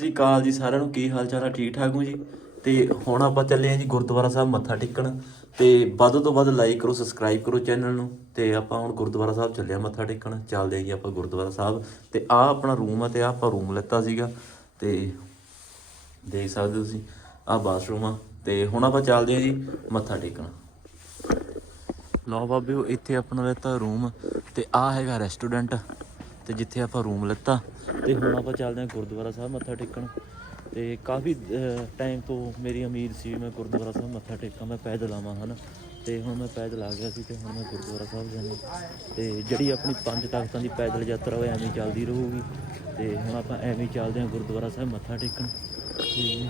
ਜੀ ਕਾਲ ਜੀ, ਸਾਰਿਆਂ ਨੂੰ ਕੀ ਹਾਲ ਚਾਲ ਆ? ਠੀਕ ਠਾਕ ਹੋ ਜੀ? ਤੇ ਹੁਣ ਆਪਾਂ ਚੱਲੇ ਆਂ ਜੀ ਗੁਰਦੁਆਰਾ ਸਾਹਿਬ ਮੱਥਾ ਟੇਕਣ। ਤੇ ਵੱਧ ਤੋਂ ਵੱਧ ਲਾਈਕ ਕਰੋ ਸਬਸਕ੍ਰਾਈਬ ਕਰੋ ਚੈਨਲ ਨੂੰ। ਤੇ ਆਪਾਂ ਹੁਣ ਗੁਰਦੁਆਰਾ ਸਾਹਿਬ ਚੱਲੇ ਆਂ ਮੱਥਾ ਟੇਕਣ। ਚੱਲਦੇ ਆਂ ਜੀ ਆਪਾਂ ਗੁਰਦੁਆਰਾ ਸਾਹਿਬ। ਤੇ ਆਹ ਆਪਣਾ ਰੂਮ ਆ ਤੇ ਆਹ ਆਪਾਂ ਰੂਮ ਲੈਤਾ ਸੀਗਾ। ਤੇ ਦੇਖ ਸਕਦੇ ਹੋ ਤੁਸੀਂ, ਆਹ ਬਾਥਰੂਮ ਆ। ਤੇ ਹੁਣ ਆਪਾਂ ਚੱਲਦੇ ਆਂ ਜੀ ਮੱਥਾ ਟੇਕਣ। ਲਓ ਬਾਬਿਓ ਇੱਥੇ ਆਪਣਾ ਲੈਤਾ ਰੂਮ ਤੇ ਆਹ ਹੈਗਾ ਰੈਸਟੋਰੈਂਟ ਤੇ ਜਿੱਥੇ ਆਪਾਂ ਰੂਮ ਲਿੱਤਾ ਤੇ ਹੁਣ ਆਪਾਂ ਚੱਲਦੇ ਹਾਂ ਗੁਰਦੁਆਰਾ ਸਾਹਿਬ ਮੱਥਾ ਟੇਕਣ। ਤੇ ਕਾਫੀ ਟਾਈਮ ਤੋਂ ਮੇਰੀ ਉਮੀਦ ਸੀ ਮੈਂ ਗੁਰਦੁਆਰਾ ਸਾਹਿਬ ਮੱਥਾ ਟੇਕਾਂ, ਮੈਂ ਪੈਦਲ ਆਵਾਂ, ਹਨਾ। ਤੇ ਹੁਣ ਮੈਂ ਪੈਦਲ ਆ ਗਿਆ ਸੀ ਤੇ ਹੁਣ ਮੈਂ ਗੁਰਦੁਆਰਾ ਸਾਹਿਬ ਜਾਣਾ। ਤੇ ਜਿਹੜੀ ਆਪਣੀ ਪੰਜ ਤਖਤਾਂ ਦੀ ਪੈਦਲ ਯਾਤਰਾ ਉਹ ਐਵੇਂ ਚੱਲਦੀ ਰਹੂਗੀ। ਤੇ ਹੁਣ ਆਪਾਂ ਐਵੇਂ ਚੱਲਦੇ ਹਾਂ ਗੁਰਦੁਆਰਾ ਸਾਹਿਬ ਮੱਥਾ ਟੇਕਣ। ਤੇ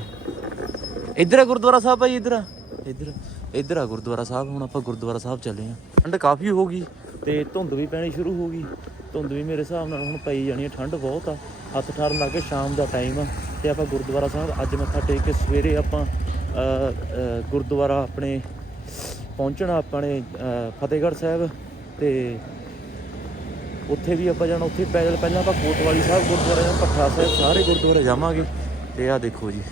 ਇੱਧਰ ਆ ਗੁਰਦੁਆਰਾ ਸਾਹਿਬ ਭਾਈ, ਇੱਧਰ ਆ। ਇੱਧਰ ਇੱਧਰ ਆ ਗੁਰਦੁਆਰਾ ਸਾਹਿਬ। ਹੁਣ ਆਪਾਂ ਗੁਰਦੁਆਰਾ ਸਾਹਿਬ ਚੱਲੇ ਆ ਠੰਡ ਕਾਫੀ ਹੋ ਗਈ ਤੇ ਧੁੰਦ ਵੀ ਪੈਣੀ ਸ਼ੁਰੂ ਹੋ ਗਈ। ਧੁੰਦ ਵੀ ਮੇਰੇ ਹਿਸਾਬ ਨਾਲ ਹੁਣ ਪਈ ਜਾਣੀ ਹੈ ਠੰਡ ਬਹੁਤ ਆ। ਹੱਥ ਠਾਰਨ ਲੱਗ ਲੱਗੇ ਸ਼ਾਮ ਦਾ ਟਾਈਮ ਆ ਤੇ ਆਪਾਂ ਗੁਰਦੁਆਰਾ ਸਾਹਿਬ ਅੱਜ ਮੱਥਾ ਟੇਕ ਕੇ ਸਵੇਰੇ ਆਪਾਂ ਗੁਰਦੁਆਰਾ ਆਪਣੇ ਪਹੁੰਚਣਾ, ਆਪਣੇ ਫਤਿਹਗੜ੍ਹ ਸਾਹਿਬ ਤੇ ਉੱਥੇ ਵੀ ਆਪਾਂ ਜਾਣਾ। ਉੱਥੇ ਪੈਦਲ ਪਹਿਲਾਂ ਆਪਾਂ ਕੋਤਵਾਲੀ ਸਾਹਿਬ ਗੁਰਦੁਆਰਾ ਜਾਂ ਭੱਠਾ ਸਾਹਿਬ ਸਾਰੇ ਗੁਰਦੁਆਰੇ ਜਾਵਾਂਗੇ। ਤੇ ਆਹ ਦੇਖੋ ਜੀ,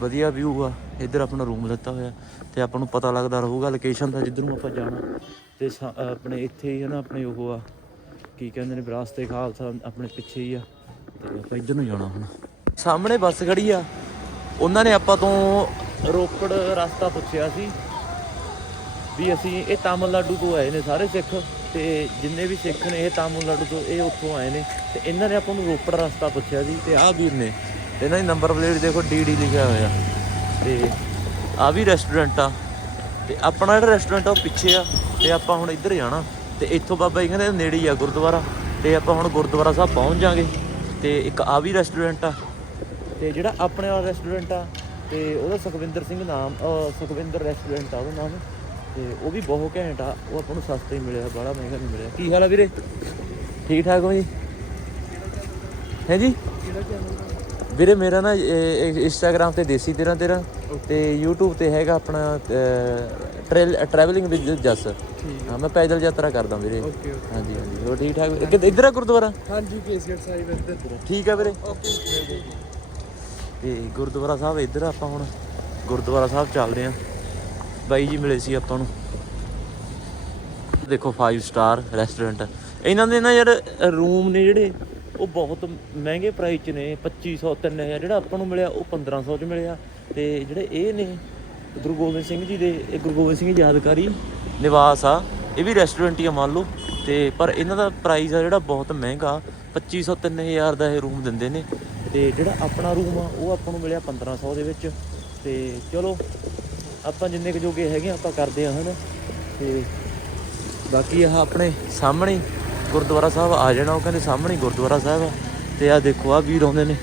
ਵਧੀਆ ਵਿਊ ਆ। ਇੱਧਰ ਆਪਣਾ ਰੂਮ ਲੱਤਾ ਹੋਇਆ ਤੇ ਆਪਾਂ ਨੂੰ ਪਤਾ ਲੱਗਦਾ ਰਹੂਗਾ ਲੋਕੇਸ਼ਨ ਦਾ ਜਿੱਧਰ ਨੂੰ ਆਪਾਂ ਜਾਣਾ। ਤੇ ਸਾ- ਆਪਣੇ ਇੱਥੇ ਹੀ ਹੈ ਨਾ, ਆਪਣੇ ਉਹ ਆ ਕੀ ਕਹਿੰਦੇ ਨੇ, ਵਿਰਾਸਤੇ ਖਾਲਸਾ ਆਪਣੇ ਪਿੱਛੇ ਹੀ ਆ। ਤੇ ਆਪਾਂ ਇੱਧਰ ਨੂੰ ਜਾਣਾ ਹੁਣ। ਸਾਹਮਣੇ ਬੱਸ ਖੜੀ ਆ। ਉਹਨਾਂ ਨੇ ਆਪਾਂ ਤੋਂ ਰੋਪੜ ਰਸਤਾ ਪੁੱਛਿਆ ਸੀ ਵੀ ਅਸੀਂ ਇਹ ਤਾਮਿਲਨਾਡੂ ਤੋਂ ਆਏ ਨੇ ਸਾਰੇ ਸਿੱਖ ਤੇ ਜਿੰਨੇ ਵੀ ਸਿੱਖ ਨੇ ਇਹ ਤਾਮਿਲਨਾਡੂ ਤੋਂ, ਇਹ ਉੱਥੋਂ ਆਏ ਨੇ। ਤੇ ਇਹਨਾਂ ਨੇ ਆਪਾਂ ਨੂੰ ਰੋਪੜ ਰਸਤਾ ਪੁੱਛਿਆ ਸੀ ਤੇ ਆਹ ਵੀਰ ਨੇ, ਇਹਨਾਂ ਦੀ ਨੰਬਰ ਪਲੇਟ ਦੇਖੋ ਡੀਡੀ ਲਿਖਿਆ ਹੋਇਆ। ਤੇ ਆ ਵੀ ਰੈਸਟੋਰੈਂਟ ਆ। ਤੇ ਆਪਣਾ ਜਿਹੜਾ ਰੈਸਟੋਰੈਂਟ ਆ ਉਹ ਪਿੱਛੇ ਆ। ਤੇ ਆਪਾਂ ਹੁਣ ਇੱਧਰ ਜਾਣਾ। ਤੇ ਇੱਥੋਂ ਬਾਬਾ ਜੀ ਕਹਿੰਦੇ ਨੇੜੇ ਹੀ ਆ ਗੁਰਦੁਆਰਾ, ਤੇ ਆਪਾਂ ਹੁਣ ਗੁਰਦੁਆਰਾ ਸਾਹਿਬ ਪਹੁੰਚ ਜਾਾਂਗੇ, ਤੇ ਇੱਕ ਆ ਵੀ ਰੈਸਟੋਰੈਂਟ ਆ। ਤੇ ਜਿਹੜਾ ਆਪਣੇ ਵਾਲਾ ਰੈਸਟੋਰੈਂਟ ਆ, ਤੇ ਉਹਦਾ ਸੁਖਵਿੰਦਰ ਸਿੰਘ ਨਾਮ ਸੁਖਵਿੰਦਰ ਰੈਸਟੋਰੈਂਟ ਆ ਉਹਦਾ ਨਾਮ। ਤੇ ਉਹ ਵੀ ਬਹੁਤ ਘੈਂਟ ਆ, ਉਹ ਆਪਾਂ ਨੂੰ ਸਸਤਾ ਹੀ ਮਿਲਿਆ ਬੜਾ ਮਹਿੰਗਾ ਨਹੀਂ ਮਿਲਿਆ। ਕੀ ਹਾਲ ਆ ਵੀਰੇ? ਠੀਕ ਠਾਕ ਹੋ ਜੀ? ਹੈ ਜੀ ਵੀਰੇ ਮੇਰਾ ਨਾ ਇੰਸਟਾਗ੍ਰam ਤੇ ਦੇਸੀ 13 13 ਤੇ YouTube ਤੇ ਹੈਗਾ ਆਪਣਾ ਟਰੈਵਲਿੰਗ ਵਿਦ ਜਸ ਹਾਂ। ਮੈਂ ਪੈਦਲ ਯਾਤਰਾ ਕਰਦਾ ਵੀਰੇ। ਓਕੇ ਓਕੇ ਹਾਂਜੀ ਹਾਂਜੀ। ਹੋਰ ਠੀਕ ਠਾਕ? ਕਿੱਧ- ਇੱਧਰ ਆ ਗੁਰਦੁਆਰਾ? ਹਾਂਜੀ ਕੇਸਗੜ ਸਾਹਿਬ ਇੱਧਰ। ਠੀਕ ਆ ਵੀਰੇ? ਓਕੇ ਤੇ ਗੁਰਦੁਆਰਾ ਸਾਹਿਬ ਇੱਧਰ ਆਪਾਂ ਹੁਣ। ਗੁਰਦੁਆਰਾ ਸਾਹਿਬ ਚੱਲਦੇ ਆਂ। ਬਾਈ ਜੀ ਮਿਲੇ ਸੀ ਆਪਾਂ ਨੂੰ। ਦੇਖੋ 5 ਸਟਾਰ ਰੈਸਟੋਰੈਂਟ ਇਹਨਾਂ ਦੇ ਨਾ ਯਾਰ ਰੂਮ ਨੇ ਜਿਹੜੇ ਉਹ ਬਹੁਤ ਮਹਿੰਗੇ ਪ੍ਰਾਈਸ 'ਚ ਨੇ। 2500 3000 ਜਿਹੜਾ ਆਪਾਂ ਨੂੰ ਮਿਲਿਆ ਉਹ 1500 'ਚ ਮਿਲਿਆ। ਤੇ ਜਿਹੜੇ ਇਹ ਨੇ ਗੁਰੂ ਗੋਬਿੰਦ ਸਿੰਘ ਜੀ ਦੇ ਇਹ ਗੁਰੂ ਗੋਬਿੰਦ ਸਿੰਘ ਯਾਦਗਾਰੀ ਨਿਵਾਸ ਆ। ਇਹ ਵੀ ਰੈਸਟੋਰੈਂਟ ਹੀ ਆ ਮੰਨ ਲਓ। ਤੇ ਪਰ ਇਹਨਾਂ ਦਾ ਪ੍ਰਾਈਸ ਆ ਜਿਹੜਾ ਬਹੁਤ ਮਹਿੰਗਾ। 2500 3000 ਦਾ ਇਹ ਰੂਮ ਦਿੰਦੇ ਨੇ। ਤੇ ਜਿਹੜਾ ਆਪਣਾ ਰੂਮ ਆ ਉਹ ਆਪਾਂ ਨੂੰ ਮਿਲਿਆ 1500 ਦੇ ਵਿੱਚ। ਤੇ ਚਲੋ ਆਪਾਂ ਜਿੰਨੇ ਕੁ ਜੋਗੇ ਹੈਗੇ ਆ, ਆਪਾਂ ਕਰਦੇ ਆ ਹਨ। ਤੇ ਬਾਕੀ ਆਹ ਆਪਣੇ ਸਾਹਮਣੇ ਗੁਰਦੁਆਰਾ ਸਾਹਿਬ ਆ ਜਾਣਾ। ਉਹ ਕਹਿੰਦੇ ਸਾਹਮਣੇ ਗੁਰਦੁਆਰਾ ਸਾਹਿਬ ਆ। ਤੇ ਆ ਦੇਖੋ ਆ ਵੀਰ ਆਉਂਦੇ ਨੇ।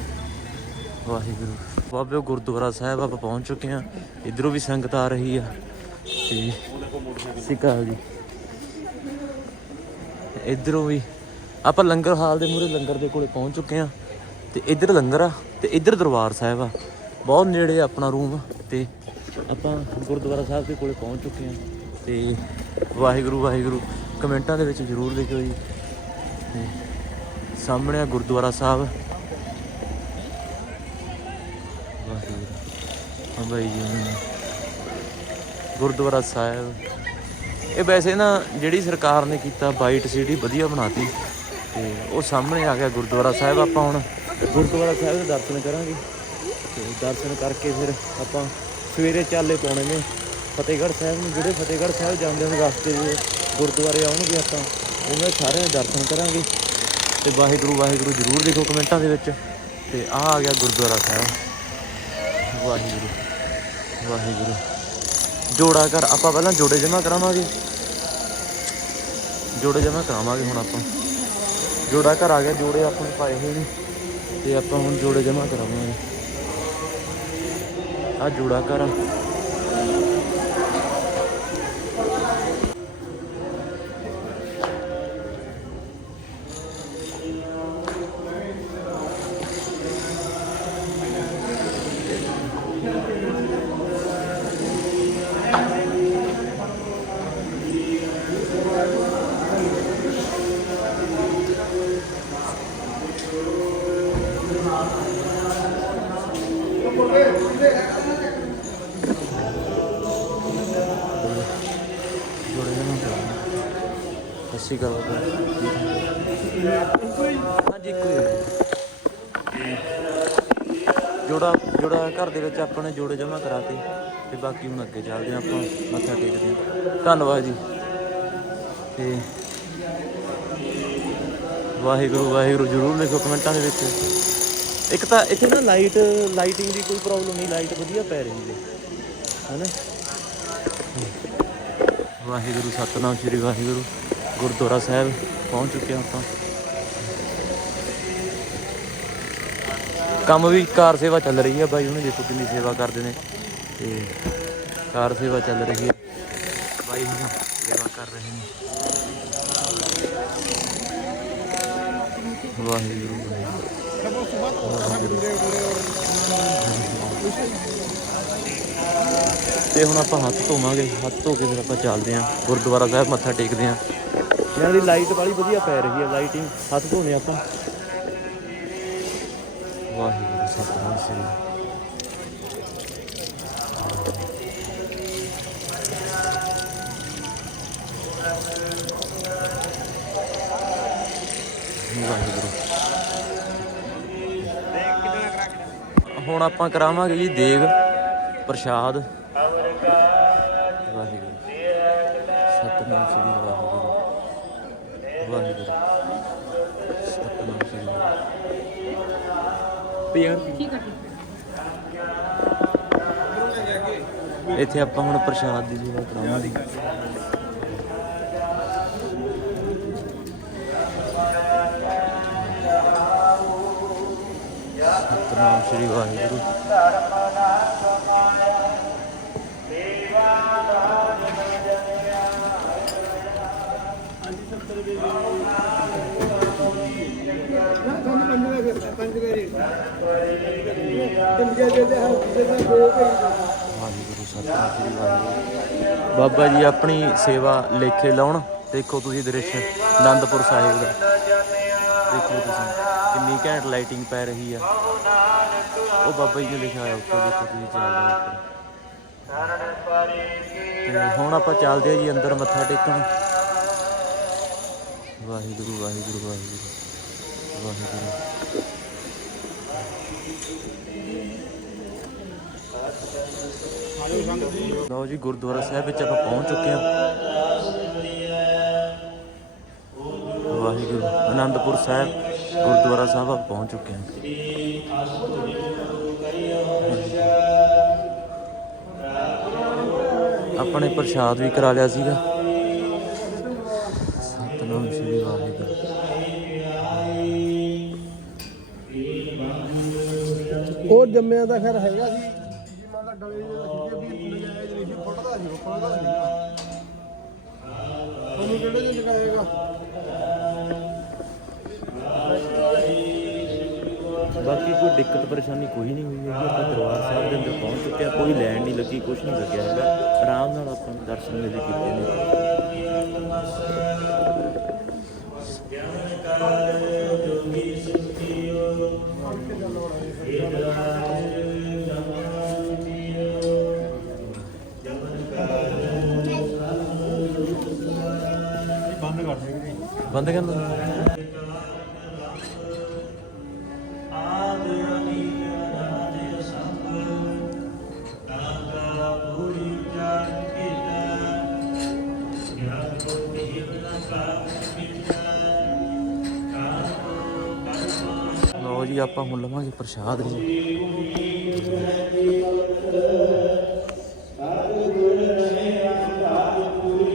ਵਾਹਿਗੁਰੂ। ਬਾਬੇ ਗੁਰਦੁਆਰਾ ਸਾਹਿਬ ਆਪਾਂ ਪਹੁੰਚ ਚੁੱਕੇ ਆ ਇਧਰੋਂ ਵੀ ਸੰਗਤ ਆ ਰਹੀ ਆ। ਤੇ ਸਿਕਾ ਜੀ। ਇਧਰੋਂ ਵੀ ਆਪਾਂ ਲੰਗਰ ਹਾਲ ਦੇ ਮੂਹਰੇ ਲੰਗਰ ਦੇ ਕੋਲੇ ਪਹੁੰਚ ਚੁੱਕੇ ਆ ਤੇ ਇੱਧਰ ਲੰਗਰ ਆ, ਤੇ ਇੱਧਰ ਦਰਬਾਰ ਸਾਹਿਬ ਆ। ਬਹੁਤ ਨੇੜੇ ਆ ਆਪਣਾ ਰੂਮ ਤੇ ਆਪਾਂ ਗੁਰਦੁਆਰਾ ਸਾਹਿਬ ਦੇ ਕੋਲੇ ਪਹੁੰਚ ਚੁੱਕੇ ਆ ਤੇ ਵਾਹਿਗੁਰੂ ਵਾਹਿਗੁਰੂ, ਕਮੈਂਟਾਂ ਦੇ ਵਿੱਚ ਜ਼ਰੂਰ ਲਿਖਿਓ ਜੀ। ਤੇ ਸਾਹਮਣੇ ਆ ਗੁਰਦੁਆਰਾ ਸਾਹਿਬ ਵਾਹਿਗੁਰੂ ਹਾਂ ਬਾਈ ਜੀ ਹੁਣ ਗੁਰਦੁਆਰਾ ਸਾਹਿਬ। ਇਹ ਵੈਸੇ ਨਾ ਜਿਹੜੀ ਸਰਕਾਰ ਨੇ ਕੀਤਾ ਵਾਈਟ ਸਿਟੀ ਵਧੀਆ ਬਣਾਤੀ। ਤੇ ਉਹ ਸਾਹਮਣੇ ਆ ਗਿਆ ਗੁਰਦੁਆਰਾ ਸਾਹਿਬ ਆਪਾਂ ਹੁਣ। ਗੁਰਦੁਆਰਾ ਸਾਹਿਬ ਦੇ ਦਰਸ਼ਨ ਕਰਾਂਗੇ। ਤੇ ਦਰਸ਼ਨ ਕਰਕੇ ਫਿਰ ਆਪਾਂ ਸਵੇਰੇ ਚਾਲੇ ਪਾਉਣੇ ਨੇ। ਫਤਿਹਗੜ੍ਹ ਸਾਹਿਬ ਨੂੰ ਜਿਹੜੇ ਫਤਿਹਗੜ੍ਹ ਸਾਹਿਬ ਜਾਂਦੇ ਹੋਣ ਰਸਤੇ ਦੇ ਗੁਰਦੁਆਰੇ ਆਉਣਗੇ ਆਪਾਂ ਉਹਨਾਂ ਸਾਰਿਆਂ ਦੇ ਦਰਸ਼ਨ ਕਰਾਂਗੇ। ਤੇ ਵਾਹਿਗੁਰੂ ਵਾਹਿਗੁਰੂ ਜ਼ਰੂਰ ਲਿਖੋ ਕਮੈਂਟਾਂ ਦੇ ਵਿੱਚ। ਤੇ ਆਹ ਆ ਗਿਆ ਗੁਰਦੁਆਰਾ ਸਾਹਿਬ। ਵਾਹਿਗੁਰੂ। ਵਾਹਿਗੁਰੂ। ਜੋੜਾ ਕਰ ਆਪਾਂ ਪਹਿਲਾਂ ਜੋੜੇ ਜਮਾ ਕਰਾਵਾਂਗੇ। ਜੋੜੇ ਜਮਾ ਕਰਾਵਾਂਗੇ ਹੁਣ ਆਪਾਂ। ਜੋੜਾ ਘਰ ਆ ਗਿਆ, ਜੋੜੇ ਆਪਾਂ ਨੇ ਪਾਏ ਹੋਏ ਨੇ। ਤੇ ਆਪਾਂ ਹੁਣ ਜੋੜੇ ਜਮਾ ਕਰਾਵਾਂਗੇ। ਆ ਜੋੜਾ ਘਰ ਕਰਾ ਸੱਸੀ ਕਰ ਹਾਂਜੀ ਕੋਈ ਜੋੜਾ ਜੋੜਾ ਘਰ ਦੇ ਵਿੱਚ ਆਪਾਂ ਨੇ ਜੋੜੇ ਜਮਾ ਕਰਾਤੇ ਤੇ ਬਾਕੀ ਹੁਣ ਅੱਗੇ ਚੱਲਦੇ ਆਪਾਂ, ਮੱਥਾ ਟੇਕਦੇ ਹਾਂ। ਧੰਨਵਾਦ ਜੀ। ਤੇ ਵਾਹਿਗੁਰੂ ਵਾਹਿਗੁਰੂ, ਜਰੂਰ ਲਿਖੋ ਕਮੈਂਟਾਂ ਦੇ ਵਿੱਚ। ਇੱਕ ਤਾਂ ਇੱਥੇ ਨਾ ਲਾਈਟ, ਲਾਈਟਿੰਗ ਦੀ ਕੋਈ ਪ੍ਰੋਬਲਮ ਨਹੀਂ, ਲਾਈਟ ਵਧੀਆ ਪੈ ਰਹੀ ਹੈ। ਹੈਨਾ ਵਾਹਿਗੁਰੂ, ਸਤਨਾਮ ਸ੍ਰੀ ਵਾਹਿਗੁਰੂ। ਗੁਰਦੁਆਰਾ ਸਾਹਿਬ ਪਹੁੰਚ ਚੁੱਕੇ ਹਾਂ ਆਪਾਂ। ਕੰਮ ਵੀ ਕਾਰ ਸੇਵਾ ਚੱਲ ਰਹੀ ਹੈ ਬਾਈ, ਉਹਨੇ ਦੇਖੋ ਕਿੰਨੀ ਸੇਵਾ ਕਰਦੇ ਨੇ। ਤੇ ਕਾਰ ਸੇਵਾ ਚੱਲ ਰਹੀ ਹੈ ਬਾਈ ਹੁਣ ਸੇਵਾ ਕਰ ਰਹੇ ਨੇ। ਵਾਹਿਗੁਰੂ। ਵਾਹਿਗੁਰੂ ਤੇ ਹੁਣ ਆਪਾਂ ਹੱਥ ਧੋਵਾਂਗੇ। ਹੱਥ ਧੋ ਕੇ ਫਿਰ ਆਪਾਂ ਚੱਲਦੇ ਆਂ ਗੁਰਦੁਆਰਾ ਸਾਹਿਬ ਮੱਥਾ ਟੇਕਦੇ ਆਂ ਇਹਨਾਂ ਦੀ ਲਾਈਟ ਵਾਲੀ ਵਧੀਆ ਪੈ ਰਹੀ ਹੈ ਲਾਈਟਿੰਗ ਹੱਥ ਧੋਨੇ ਆਪਾਂ। ਵਾਹਿਗੁਰੂ ਸਤਨਾਮ ਸ੍ਰੀ ਵਾਹਿਗੁਰੂ ਹੁਣ ਆਪਾਂ ਕਰਾਵਾਂਗੇ ਜੀ ਦੇਗ ਪ੍ਰਸ਼ਾਦ। ਵਾਹਿਗੁਰੂ ਇੱਥੇ ਆਪਾਂ ਹੁਣ ਪ੍ਰਸ਼ਾਦ ਦੀ ਸੇਵਾ ਕਰਾਵਾਂਗੇ। ਸਤਨਾਮ ਸ੍ਰੀ ਵਾਹਿਗੁਰੂ। ਵਾਹਿਗੁਰੂ ਸਤਨਾਮ ਸ੍ਰੀ ਵਾਹਿਗੁਰੂ ਬਾਬਾ ਜੀ, ਆਪਣੀ ਸੇਵਾ ਲੇਖੇ ਲਾਉਣ। ਦੇਖੋ ਤੁਸੀਂ ਦ੍ਰਿਸ਼ ਆਨੰਦਪੁਰ ਸਾਹਿਬ ਦਾ। ਦੇਖੋ ਤੁਸੀਂ, ਕਿੰਨੀ ਘੈਂਟ ਲਾਈਟਿੰਗ ਪੈ ਰਹੀ ਆ। ਉਹ ਬਾਬਾ ਜੀ ਨੇ ਲਿਖਿਆ ਹੋਇਆ ਉੱਤੇ ਦੇਖੋ ਤੁਸੀਂ ਚੱਲਦਾ ਉੱਪਰ। ਤੇ ਹੁਣ ਆਪਾਂ ਚੱਲਦੇ ਆ ਜੀ, ਅੰਦਰ ਮੱਥਾ ਟੇਕਣ। ਵਾਹਿਗੁਰੂ ਵਾਹਿਗੁਰੂ ਵਾਹਿਗੁਰੂ। ਵਾਹਿਗੁਰੂ। ਲਓ ਜੀ, ਗੁਰਦੁਆਰਾ ਸਾਹਿਬ ਵਿੱਚ ਆਪਾਂ ਪਹੁੰਚ ਚੁੱਕੇ ਹਾਂ। ਵਾਹਿਗੁਰੂ ਆਨੰਦਪੁਰ ਸਾਹਿਬ, ਗੁਰਦੁਆਰਾ ਸਾਹਿਬ ਆਪਾਂ ਪਹੁੰਚ ਚੁੱਕੇ ਹਾਂ। ਆਪਣੇ ਪ੍ਰਸ਼ਾਦ ਵੀ ਕਰਾ ਲਿਆ ਸੀਗਾ। ਜੰਮਿਆ ਤਾਂ ਖੈਰ ਹੈਗਾ ਸੀ। ਜੀ ਮੰਨ ਲਾ ਡਲੇ ਜਿਹੜਾ ਸੀ ਵੀ ਨਜਾਇਜ਼ ਨਹੀਂ ਸੀ ਫੁੱਟਦਾ ਸੀ ਉਹ ਫੁੱਟਦਾ ਸੀ। ਤੁਹਾਨੂੰ ਕਿਹੜੇ ਦਿਨ ਲਗਾਏਗਾ ਬਾਕੀ ਕੋਈ ਦਿੱਕਤ ਪਰੇਸ਼ਾਨੀ ਕੋਈ ਨਹੀਂ ਹੋਈ ਹੈਗੀ ਆਪਾਂ ਦਰਬਾਰ ਸਾਹਿਬ ਦੇ ਅੰਦਰ ਪਹੁੰਚ ਚੁੱਕੇ ਹਾਂ। ਕੋਈ ਲੈਣ ਨਹੀਂ ਲੱਗੀ ਕੁਝ ਨਹੀਂ ਲੱਗਿਆ ਹੈਗਾ। ਆਰਾਮ ਨਾਲ ਆਪਾਂ ਨੂੰ ਦਰਸ਼ਨ ਮੇਲੇ ਕੀਤੇ ਨੇ। ਬੰਦ ਕਰ ਦੇ। ਬੰਦ ਕਰ ਦੋ ਆਪਾਂ ਹੁਣ ਲਵਾਂਗੇ ਪ੍ਰਸ਼ਾਦ ਜੀ।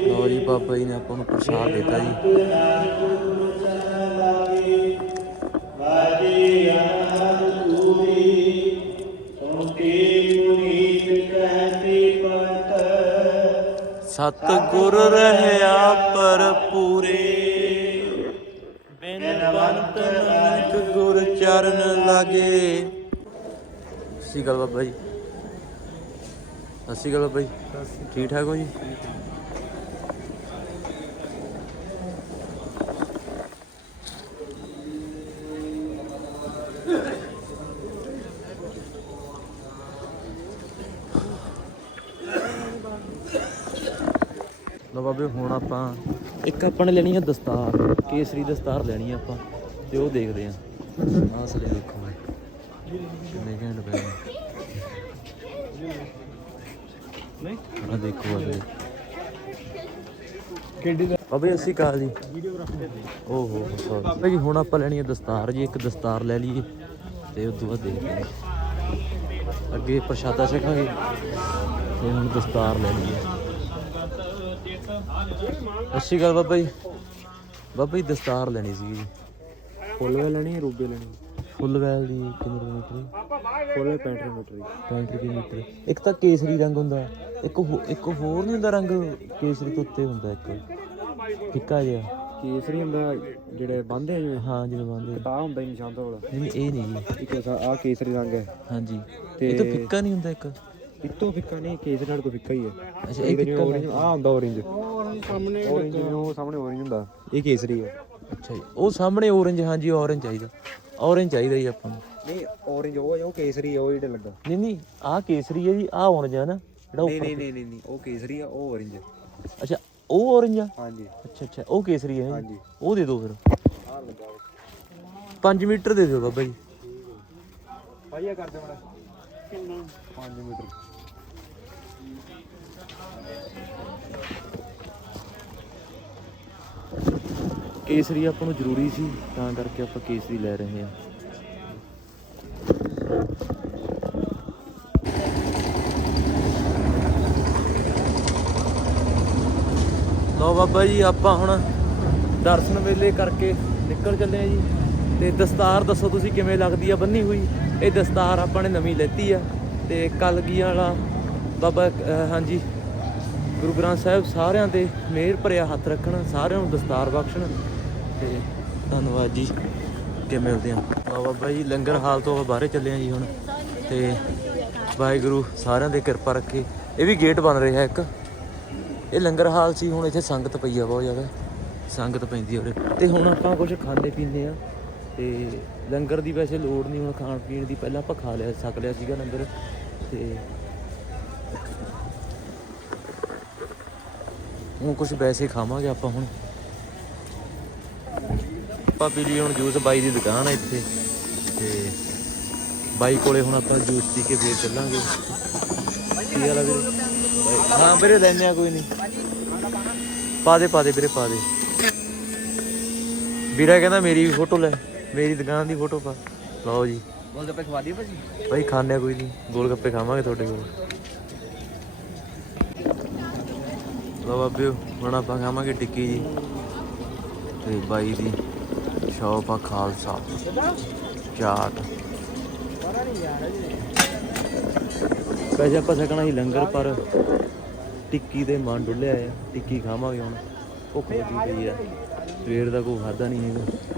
ਲਓ ਜੀ ਬਾਬਾ ਜੀ ਨੇ ਆਪਾਂ ਨੂੰ ਪ੍ਰਸ਼ਾਦ ਦਿੱਤਾ ਜੀ। ਸਤਿਗੁਰ ਰਹਿਆ ਪਰ ਪੂਰੇ ਕਰਨ ਲਾਗੇ। ਸਤਿ ਗੱਲ ਬਾਬਾ ਜੀ। ਸਤਿ ਸ਼੍ਰੀ ਅਕਾਲ ਬਾਬਾ ਜੀ। ਠੀਕ ਠਾਕ ਹੋ ਜੀ? ਲੋ ਬਾਬੇ, ਹੁਣ ਆਪਾਂ ਇੱਕ ਆਪਾਂ ਨੇ ਲੈਣੀ ਹੈ ਦਸਤਾਰ, ਕੇਸਰੀ ਦਸਤਾਰ ਲੈਣੀ ਹੈ ਆਪਾਂ, ਤੇ ਉਹ ਦੇਖਦੇ ਆਂ। ਆਹ ਸਲੇ ਦੇਖੋ ਕਿੰਨੇ ਘੈਂਟ ਪਏ ਨਹੀਂ ਆਹ ਦੇਖੋ ਬਾਬੇ ਕਿੱਡੀ ਬਾਬੇ ਅਸੀਂ ਕਾਲ ਜੀ। ਵੀਡੀਓਗ੍ਰਾਫਰ ਓਹੋ ਸੌਰੀ ਬਾਬੇ ਜੀ, ਹੁਣ ਆਪਾਂ ਲੈਣੀ ਹੈ ਦਸਤਾਰ ਜੀ, ਇੱਕ ਦਸਤਾਰ ਲੈ ਲਈਏ ਤੇ ਉਸ ਤੋਂ ਬਾਅਦ ਦੇਖਦੇ ਹਾਂ। ਅੱਗੇ ਪ੍ਰਸ਼ਾਦਾ ਛਕਾਂਗੇ ਤੇ ਹੁਣ ਦਸਤਾਰ ਲੈ ਲਈਏ। ਅੱਛੀ ਗੱਲ ਬਾਬਾ ਜੀ। ਬਾਬਾ ਜੀ, ਦਸਤਾਰ ਲੈਣੀ ਸੀ ਜੀ। ਫੁੱਲ ਵੇ ਲੈਣੀ ਰੂਬੇ ਲੈਣੀ? ਫੁੱਲ ਵੈਲ ਦੀ ਕਿੰਨੇ ਰੁਪਏ ਮੀਟਰ ਫੁੱਲ 65 ਮੀਟਰ 65 ਰੁਪਏ ਮੀਟਰ। ਇੱਕ ਤਾਂ ਕੇਸਰੀ ਰੰਗ ਹੁੰਦਾ। ਇੱਕ ਇੱਕ ਹੋਰ ਨਹੀਂ ਹੁੰਦਾ ਰੰਗ ਕੇਸਰੀ ਤੋਂ ਉੱਤੇ ਹੁੰਦਾ ਇੱਕ। ਫਿੱਕਾ ਜਿਹਾ। ਕੇਸਰੀ ਹੁੰਦਾ ਜਿਹੜੇ ਬੰਦੇ ਜਿਵੇਂ? ਹਾਂ ਜਿਵੇਂ ਬੰਦੇ ਤਾਂ ਹੁੰਦਾ ਹੀ ਨਿਸ਼ਾਨ ਤੋਂ ਨਹੀਂ ਇਹ ਨਹੀਂ ਜੀ। ਇੱਕ ਆ ਕੇਸਰੀ ਰੰਗ ਹੈ। ਹਾਂਜੀ। ਤੇ- ਇਹ ਤਾਂ ਫਿੱਕਾ ਨਹੀਂ ਹੁੰਦਾ ਇੱਕ। ਇਤੋਂ ਫਿੱਕਾ ਨਹੀਂ ਕੇਸਰੀ ਨਾਲ ਕੋਈ ਫਿੱਕਾ ਹੀ ਹੈ। ਅੱਛਾ ਇਹ ਫਿੱਕਾ ਆ ਹੁੰਦਾ। orange ਸਾਹਮਣੇ orange ਉਹ ਸਾਹਮਣੇ orange ਹੁੰਦਾ। ਇਹ ਕੇਸਰੀ ਹੈ। ਅੱਛਾ ਜੀ। ਉਹ ਸਾਹਮਣੇ orange ਹਾਂਜੀ orange ਚਾਹੀਦਾ। orange ਚਾਹੀਦਾ ਜੀ ਆਪਾਂ ਨੂੰ। ਨਹੀਂ orange ਉਹ ਹੈ ਉਹ ਕੇਸਰੀ ਹੈ ਉਹ ਜਿਹੜੇ ਲੱਗਾ। ਨਹੀਂ ਨਹੀਂ ਆਹ ਕੇਸਰੀ ਹੈ ਜੀ ਆਹ orange ਹੈ ਨਾ ਜਿਹੜਾ ਨਹੀਂ ਉੱਪਰ ਨਹੀਂ ਨਹੀਂ ਨਹੀਂ ਨਹੀਂ ਉਹ ਕੇਸਰੀ ਆ ਉਹ orange ਅੱਛਾ ਉਹ orange ਆ? ਹਾਂਜੀ। ਅੱਛਾ ਅੱਛਾ ਉਹ ਕੇਸਰੀ ਹੈ ਜੀ। ਹਾਂਜੀ। ਉਹ ਦੇ ਦਿਓ ਫਿਰ। ਆ ਲੱਗਾ 5 ਮੀਟਰ ਦੇ ਦਿਓ ਬਾਬਾ ਜੀ। ਭਾਈ ਆ ਕਰ ਦੇ ਮੜਾ। ਕਿੰਨਾ 5 ਮੀਟਰ। ਕੇਸਰੀ ਆਪਾਂ ਨੂੰ ਜ਼ਰੂਰੀ ਸੀ, ਤਾਂ ਕਰਕੇ ਆਪਾਂ ਕੇਸਰੀ ਲੈ ਰਹੇ ਹਾਂ। ਲਓ ਬਾਬਾ ਜੀ, ਆਪਾਂ ਹੁਣ ਦਰਸ਼ਨ ਵੇਲੇ ਕਰਕੇ ਨਿਕਲ ਚੱਲੇ ਆ ਜੀ। ਤੇ ਦਸਤਾਰ ਦੱਸੋ ਤੁਸੀਂ ਕਿਵੇਂ ਲੱਗਦੀ ਆ ਬੰਨੀ ਹੋਈ? ਇਹ ਦਸਤਾਰ ਆਪਾਂ ਨੇ ਨਵੀਂ ਲੈਤੀ ਆ। ਤੇ ਕਲਗੀ ਵਾਲਾ ਬਾਬਾ ਹਾਂਜੀ, ਗੁਰੂ ਗ੍ਰੰਥ ਸਾਹਿਬ ਸਾਰਿਆਂ ਤੇ ਮਿਹਰ ਭਰਿਆ ਹੱਥ ਰੱਖਣ, ਸਾਰਿਆਂ ਨੂੰ ਦਸਤਾਰ ਬਖਸ਼ਣ। ਤੇ ਧੰਨਵਾਦ ਜੀ ਕਿ ਮਿਲਦੇ ਆ ਆ ਬਾਬਾ ਜੀ, ਲੰਗਰ ਹਾਲ ਤੋਂ ਆਪਾਂ ਬਾਹਰੇ ਚੱਲੇ ਆ ਜੀ ਹੁਣ। ਤੇ ਵਾਹਿਗੁਰੂ ਸਾਰਿਆਂ ਦੇ ਕਿਰਪਾ ਰੱਖੇ। ਇਹ ਵੀ ਗੇਟ ਬਣ ਰਿਹਾ ਇੱਕ। ਇਹ ਲੰਗਰ ਹਾਲ ਸੀ, ਹੁਣ ਇੱਥੇ ਸੰਗਤ ਪਈ ਆ ਬਹੁਤ ਜ਼ਿਆਦਾ। ਸੰਗਤ ਪੈਂਦੀ ਆ ਉਰੇ। ਤੇ ਹੁਣ ਆਪਾਂ ਕੁਝ ਖਾਂਦੇ ਪੀਂਦੇ ਆ। ਤੇ ਲੰਗਰ ਦੀ ਵੈਸੇ ਲੋੜ ਨਹੀਂ, ਹੁਣ ਖਾਣ ਪੀਣ ਦੀ ਪਹਿਲਾਂ ਆਪਾਂ ਖਾ ਲਿਆ ਸਕ ਲਿਆ ਸੀਗਾ ਲੰਗਰ। ਤੇ ਹੁਣ ਕੁਝ ਵੈਸੇ ਖਾਵਾਂਗੇ ਆਪਾਂ ਹੁਣ। ਆਪਾਂ ਪੀ ਲਈ ਹੁਣ ਜੂਸ ਬਾਈ ਦੀ ਦੁਕਾਨ ਆ ਇੱਥੇ। ਤੇ ਬਾਈ ਕੋਲੇ ਹੁਣ ਆਪਾਂ ਜੂਸ ਪੀ ਕੇ ਫੇਰ ਚੱਲਾਂਗੇ। ਕੀ ਹਾਲ ਆ ਵੀਰੇ? ਬਾਈ- ਹਾਂ ਵੀਰੇ ਲੈਣੇ ਆ ਕੋਈ ਨਹੀਂ। ਪਾ ਦੇ ਪਾ ਦੇ ਵੀਰੇ ਪਾ ਦੇ। ਵੀਰਾ ਕਹਿੰਦਾ ਮੇਰੀ ਵੀ ਫੋਟੋ ਲੈ ਮੇਰੀ ਦੁਕਾਨ ਦੀ ਫੋਟੋ ਪਾ। ਲਓ ਜੀ। ਬੋਲ ਗੱਪੇ ਖਵਾ ਦੀ ਭਾਜੀ? ਬਾਈ ਖਾਣੇ ਆ ਕੋਈ ਨਹੀਂ। ਗੋਲ ਗੱਪੇ ਖਾਵਾਂਗੇ ਤੁਹਾਡੇ ਕੋਲ। ਲਓ ਬਾਬਿਓ ਹੁਣ ਆਪਾਂ ਖਾਵਾਂਗੇ ਟਿੱਕੀ ਜੀ ਤੇ ਬਾਈ ਦੀ। ਸ਼ੌਪ ਆ ਖਾਲਸਾ। ਚਾਟ ਵੈਸੇ ਆਪਾਂ ਸਕਣਾ ਸੀ ਲੰਗਰ, ਪਰ ਟਿੱਕੀ ਦੇ ਮਨ ਡੁੱਲਿਆ ਆ। ਟਿੱਕੀ ਖਾਵਾਂਗੇ ਹੁਣ। ਭੁੱਖ ਲੱਗੀ ਪਈ ਆ। ਸਵੇਰ ਦਾ ਕੋਈ ਖਾਦਾ ਨਹੀਂ ਹੈਗਾ।